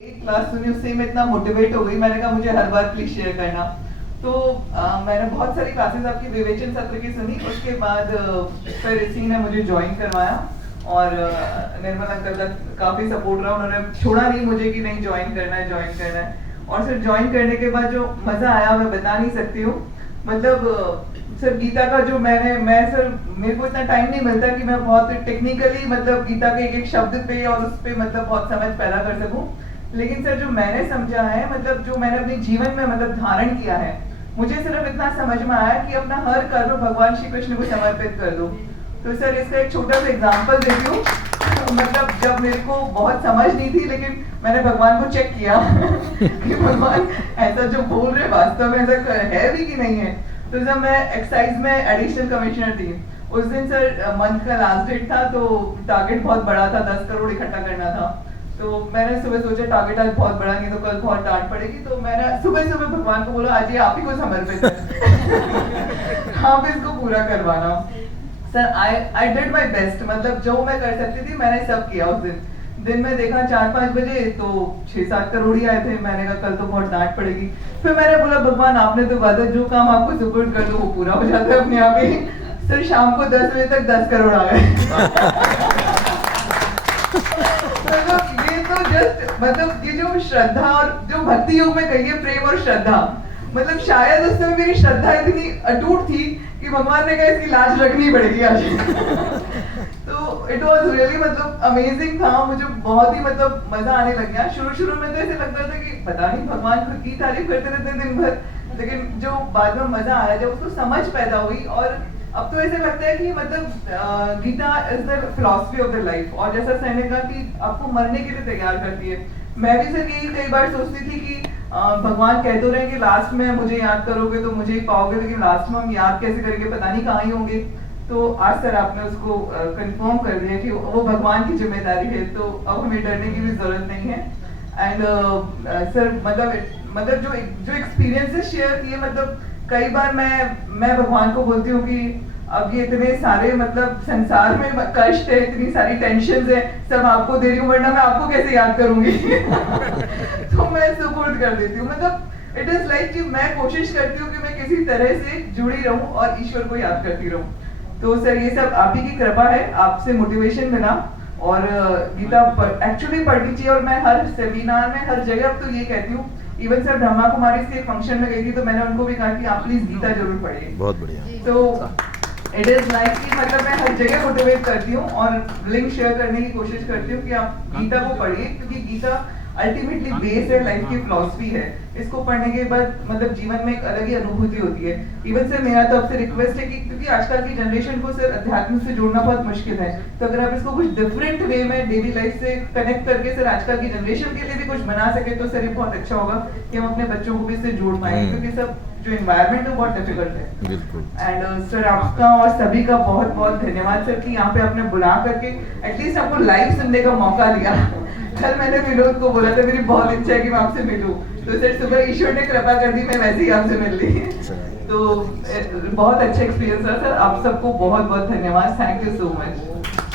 एक क्लास सुनी उससे मैं इतना मोटिवेट हो गई, मैंने कहा मुझे हर बार प्लीज शेयर करना। तो मैंने बहुत सारी क्लासेस आपकी विवेचन सत्र की सुनी, उसके बाद फिर इसी ने मुझे ज्वाइन करवाया और निर्मल अंकल का काफी सपोर्ट रहा, उन्होंने छोड़ा नहीं मुझे कि नहीं ज्वाइन करना है ज्वाइन करना है। और फिर ज्वाइन करने के बाद जो मजा आया मैं बता नहीं सकती हूँ। मतलब सर गीता का जो मैं सर मेरे को इतना टाइम नहीं मिलता कि मैं बहुत टेक्निकली मतलब गीता के एक एक शब्द पे और उस पे मतलब बहुत समझ पैदा कर सकूं। लेकिन सर जो मैंने समझा है, मतलब जो मैंने अपने जीवन में मतलब धारण किया है, मुझे सिर्फ इतना समझ में आया कि अपना हर कर्म भगवान श्री कृष्ण को समर्पित कर दो। तो सर इसका एक छोटा सा एग्जांपल देती हूँ। मतलब जब मेरे को बहुत समझ नहीं थी, लेकिन मैंने भगवान को चेक किया कि भगवान ऐसा जो बोल रहे वास्तव में ऐसा है भी कि नहीं है। तो जब मैं एक्साइज में एडिशनल कमिश्नर थी, उस दिन सर मंथ का लास्ट डेट था, तो टारगेट बहुत बड़ा था, 10 करोड़ इकट्ठा करना था। तो मैंने सुबह सोचा टारगेट आज बहुत बड़ा नहीं तो कल बहुत डांट पड़ेगी, तो मैंने सुबह सुबह भगवान को बोला आज ये आप ही को समर्पित है आप इसको पूरा करवाना। Sir I did my best, मतलब जो मैं कर सकती थी मैंने सब किया। उस दिन में देखा 4-5 बजे तो 6-7 करोड़ ही आए थे। मैंने कहा कल तो बहुत डांट पड़ेगी। फिर मैंने बोला भगवान आपने तो वादा जो काम आपको सुपुर्द कर दो वो पूरा हो जाता है अपने आप ही। सर शाम को 10 बजे तक 10 करोड़ आ गए मतलब ये जो श्रद्धा और जो भक्ति योग में कहिए प्रेम और श्रद्धा, मतलब शायद उस समय मेरी श्रद्धा इतनी अटूट थी कि भगवान ने कहा इसकी लाज रखनी पड़ेगी आज तो इट वाज रियली मतलब अमेजिंग था। मुझे बहुत ही मतलब मजा आने लग गया। शुरू में तो ऐसे लगता था कि पता नहीं भगवान खुद की तारीफ करते रहते दिन भर, लेकिन जो बाद में मजा आया जब उसको समझ पैदा हुई। और अब तो ऐसे लगता है कि मतलब Gita is the philosophy of the life. और जैसा सर ने कहा कि आपको मरने के लिए तैयार करती है, मैं भी सर यही कई बार सोचती थी कि भगवान कह तो रहे कि लास्ट में मुझे याद करोगे तो मुझे ही पाओगे, लेकिन लास्ट में हम याद कैसे करेंगे पता नहीं कहाँ ही होंगे। तो आज सर आपने उसको कंफर्म कर दिया कि वो भगवान की जिम्मेदारी है, तो अब हमें डरने की भी जरूरत नहीं है। एंड सर मतलब जो एक्सपीरियंसेस शेयर किए, मतलब कई बार मैं भगवान को बोलती हूँ कि अब ये इतने सारे मतलब संसार में कष्ट है, इतनी सारी टेंशन है, सब आपको दे रही हूँ वरना मैं आपको कैसे याद करूंगी तो मैं सपोर्ट कर देती हूँ। मतलब इट इज लाइक कि मैं कोशिश करती हूँ कि मैं किसी तरह से जुड़ी रहूं और ईश्वर को याद करती रहूं। तो सर ये सब आप ही की कृपा है, आपसे मोटिवेशन मिला और गीता एक्चुअली पढ़नी चाहिए। और मैं हर सेमिनार में हर जगह अब तो ये कहती हूँ, इवन सर ब्रह्मा कुमारी से एक फंक्शन में गई थी तो मैंने उनको भी कहा कि आप प्लीज गीता जरूर पढ़िए। बहुत बढ़िया। तो इट इज लाइक कि मतलब मैं हर जगह मोटिवेट करती हूँ और लिंक शेयर करने की कोशिश करती हूँ कि आप गीता को पढ़िए, क्योंकि गीता अल्टीमेटली बेस है, लाइफ की फिलॉसफी है। इसको पढ़ने के बाद मतलब जीवन में एक अलग ही अनुभूति होती है। इवन सर मेरा तो आपसे रिक्वेस्ट है कि क्योंकि आजकल की जनरेशन को सर अध्यात्म से जोड़ना बहुत मुश्किल है, तो अगर आप इसको कुछ डिफरेंट वे में डेली लाइफ से कनेक्ट करके सर आजकल की जनरेशन के लिए भी कुछ बना सके तो सर ये बहुत अच्छा होगा कि हम अपने बच्चों को भी इससे जोड़ पाए, क्योंकि सब जो एनवायरनमेंट है बहुत डिफिकल्ट है। बिल्कुल। एंड सर आपका और सभी का बहुत बहुत धन्यवाद सर कि यहाँ पे आपने बुला करके एटलीस्ट आपको लाइव सुनने का मौका दिया। कल मैंने विनोद को बोला था मेरी बहुत इच्छा है कि मैं आपसे मिलूं, तो सर सुबह ईश्वर ने कृपा कर दी, मैं वैसे ही आपसे मिल ली तो बहुत अच्छा एक्सपीरियंस रहा सर। आप सबको बहुत बहुत धन्यवाद। Thank you so much.